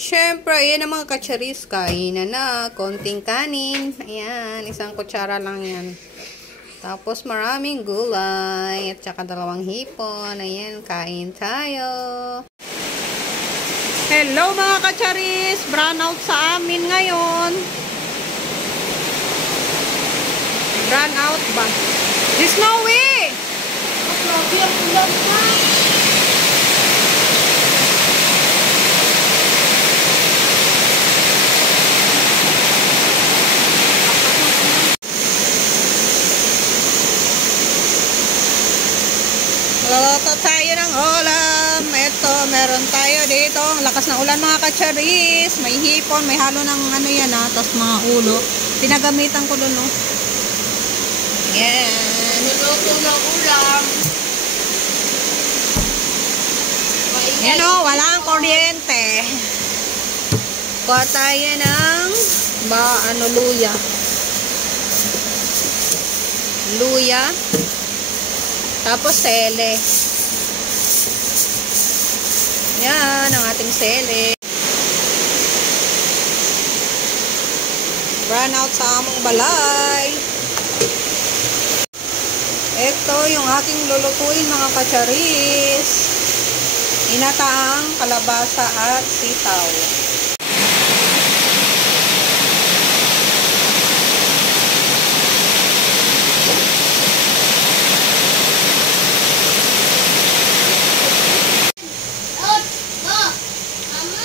Siyempre, ayan ang mga katsaris. Kainan na. Konting kanin. Ayan, isang kutsara lang yan. Tapos maraming gulay. At saka 2 hipon. Ayan, kain tayo. Hello mga katsaris. Brownout sa amin ngayon. Brownout ba? It's Snowy! Grabe ang ulan pa. Luluto tayo ng ulam. Ito, meron tayo dito. Ang lakas ng ulan mga katsaris. May hipon, may halo ng ano yan ha. Tapos mga ulo. Pinagamitan ko dun no. Yan. Niluto ng ulam. Yan o, walang kuryente. Kuha tayo ng luya. Luya. Tapos sele. Yan ang ating sele. Brownout sa among balay. Ito yung aking lulutuin mga katsaris. Inataang kalabasa at sitaw.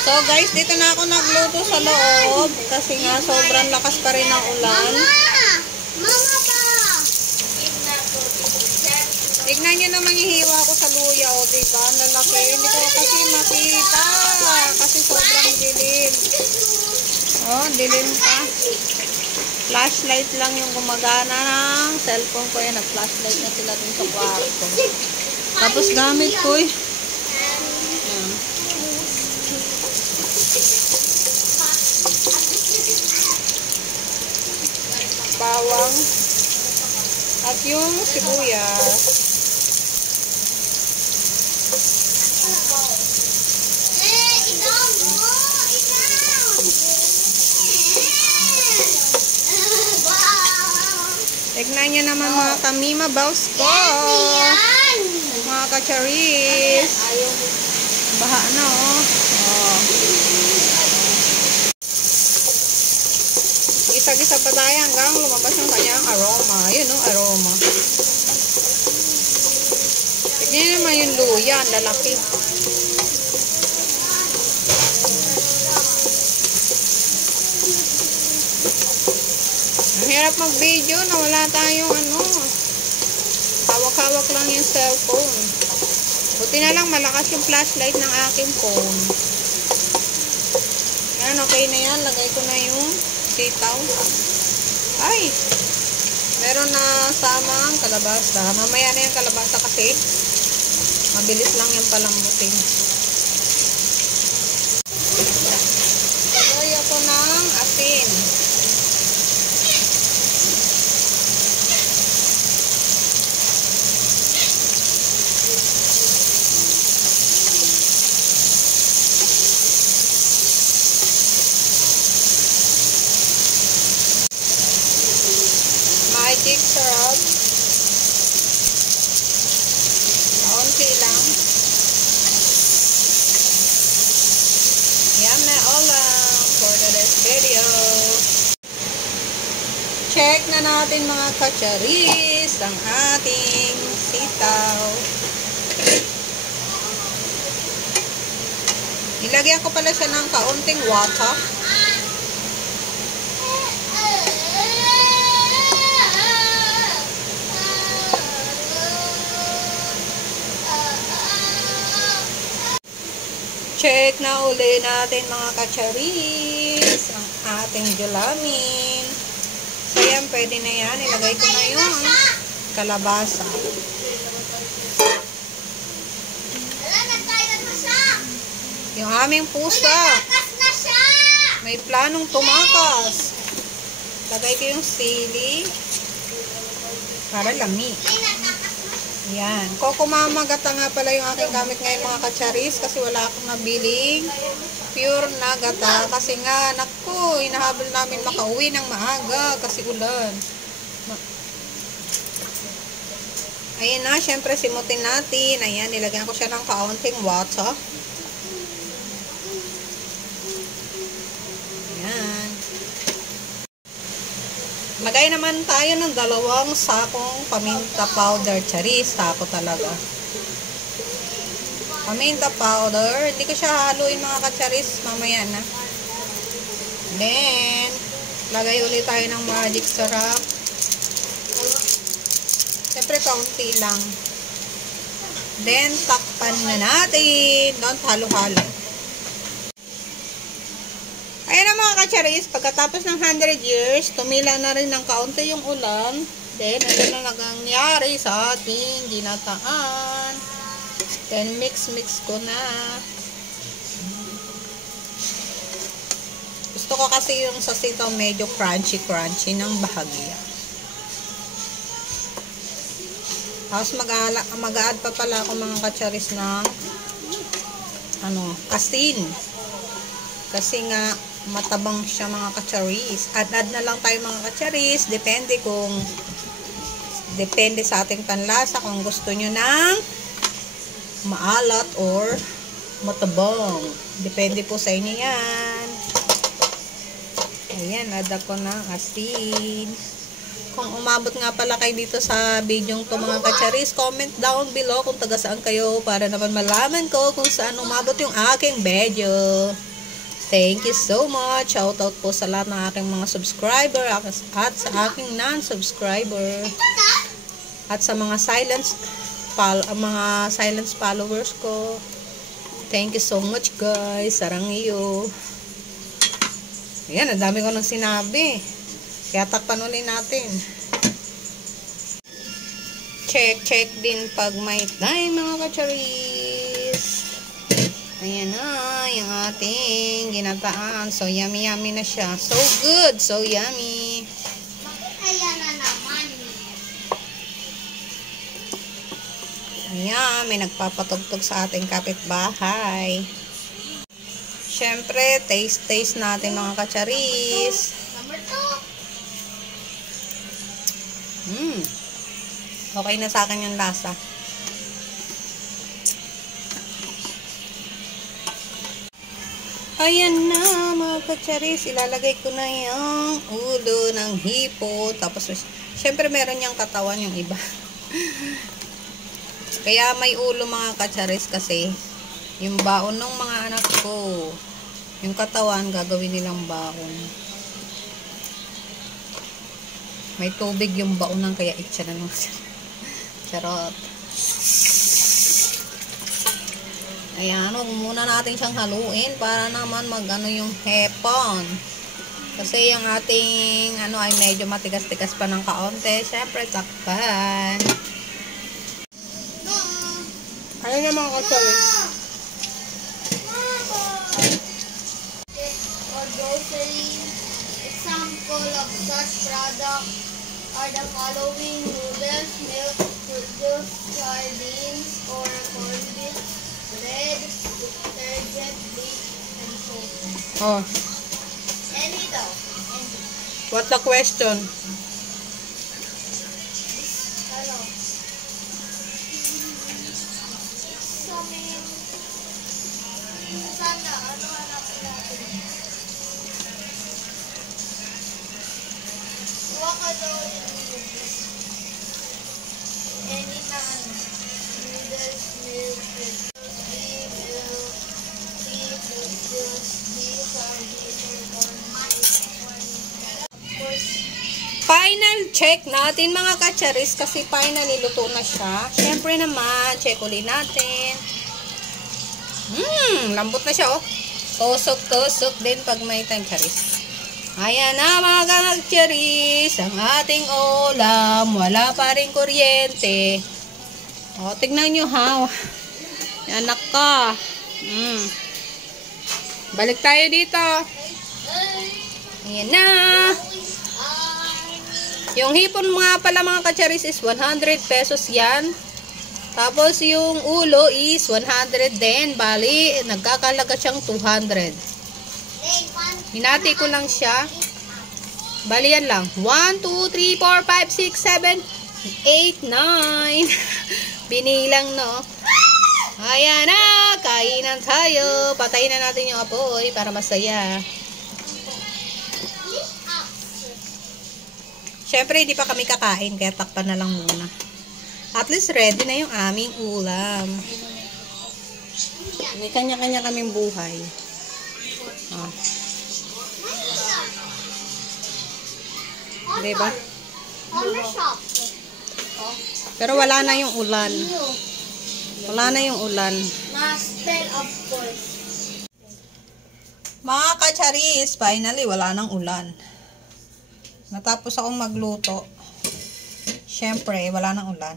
So guys, dito na ako nagluto sa loob kasi nga sobrang lakas pa rin ng ulan. Mama pa! Tignan nyo naman yung hiwa ko sa luya, o diba? Ang lalaki. Hindi ko kasi makita kasi sobrang dilim. Oh, dilim pa. Flashlight lang yung gumagana ng cellphone ko. Yan, nag-flashlight na sila dun sa kwarto. Tapos gamit ko eh. Yan. Bawang at yung sibuyas. Tignan nyo naman mga kamima baus ko. Mga katsaris. Baha na oh. Gisa-gisa pa tayo hanggang lumabas yung kanyang aroma. Yun o, aroma. Tignan naman yung luya. Ang lalaki. Ang hirap mag-video na wala tayong ano. Hawak-hawak lang yung cellphone. Buti na lang malakas yung flashlight ng aking phone. Yan, okay na yan. Lagay ko na yung sitaw. Ay! Meron na samang kalabasa. Mamaya na yung kalabasa kasi mabilis lang yung palambutin. Lagay ako ng asin. Magic syrup. Kaunti lang. Yan na ulam for today's video. Check na natin mga katsaris ang ating sitaw. Nilagyan ko pala siya ng kaunting water. Check na uli natin mga katsaris ang ating jalamin. So yan, pwede na yan. Ilagay ko na yung kalabasa. Yung aming pusa. May planong tumakas. Lagay ko yung sili para lami. Yan. Coco Mama gata nga pala yung aking gamit ngayon mga katsaris kasi wala akong nabiling Pure na gata. Kasi nga, naku, inahabol namin makauwi ng maaga kasi ulan. Ayan na, syempre simutin natin. Ayan, nilagyan ko siya ng kaunting water. Ayan. Lagay naman tayo ng 2 sakong paminta powder. Charis, tako talaga. Paminta powder. Hindi ko siya haluin mga kacharis. Mamaya na. Then, lagay ulit tayo ng magic syrup. Siyempre, kaunti lang. Then, takpan na natin. Don't halo-halo. Ayan na mga kacharis. Pagkatapos ng 100 years, tumila na rin ng kaunti yung ulan. Then, ito na nangyari sa ating ginataan. Then, mix ko na. Gusto ko kasi yung sa sitaw medyo crunchy ng bahagya. Tapos mag-a-add pa pala ako mga kacharis ng asin. Kasi nga matabang siya mga kacharis. Add na lang tayo mga kacharis. Depende sa ating panlasa kung gusto nyo ng maalat or matabang. Depende po sa inyo yan. Ayan, add ako ng asin. Kung umabot nga pala kayo dito sa video to mga kacharis, comment down below kung taga saan kayo para naman malaman ko kung saan umabot yung aking video. Thank you so much. Shoutout po sa lahat ng aking mga subscriber at sa aking non-subscriber. At sa mga silence followers ko. Thank you so much guys. Sarang iyo. Ayan, ang dami ko nang sinabi. Kaya takpan ulit natin. Check din pag may time mga kacharis. Ayan na, yung ating ginataan. So yummy na siya. So good, so yummy. Ayan na naman. Ayan, may nagpapatugtog sa ating kapitbahay. Siyempre, taste natin mga kacharis. Number 2. Okay na sa akin yung lasa. Ayan na mga kacharis. Ilalagay ko na yung ulo ng hipo. Tapos, siyempre meron yung katawan yung iba. Kaya may ulo mga kacharis kasi yung baon ng mga anak ko, yung katawan gagawin nilang baon. May tubig yung baonan kaya itcha na naman. Charot. Ayan, huwag muna natin siyang haluin para naman magano yung hepon. Kasi yung ating ay medyo matigas-tigas pa ng kaunti. Siyempre, takpan. Ano na mga kacharis? Or grocery. Example of such products are the following: noodles, milk, fruit juice, sardines, or corned beef, bread, detergent, bleach, and soap. Oh, Any daw. Any. what the question? Ano? Sana, ano hanapin natin? Huwa ka daw yung any na noodles, milk, beef, fruit juice, beef, sardines, or corn beef. Of course, Final check natin mga kacharis kasi finally luto na siya. Siyempre naman, check ulit natin. Lambot na siya oh. Tusok din pag may time charis. Ayan na mga kacharis, ang ating ulam. Wala pa rin kuryente. O, tignan nyo ha. Anak ka. Balik tayo dito. Ayan na. Yung hipon mga pala mga kacharis is 100 pesos yan. Tapos yung ulo is 100 din. Bali, nagkakalaga siyang 200. Hinati ko lang siya. Bali yan lang. 1, 2, 3, 4, 5, 6, 7, 8, 9. Binilang, no? Ayan na. Kainan tayo. Patayin na natin yung apoy para masaya. Siyempre, hindi pa kami kakain. Kaya takpan na lang muna. At least ready na yung aming ulam. May kanya-kanya kaming buhay. Oh. Diba? Pero wala na yung ulan. Wala na yung ulan. Master of course. Mga kacharis, finally wala nang ulan. Natapos akong magluto. Siyempre, wala nang ulan.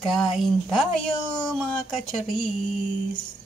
Kain tayo, mga kacharis.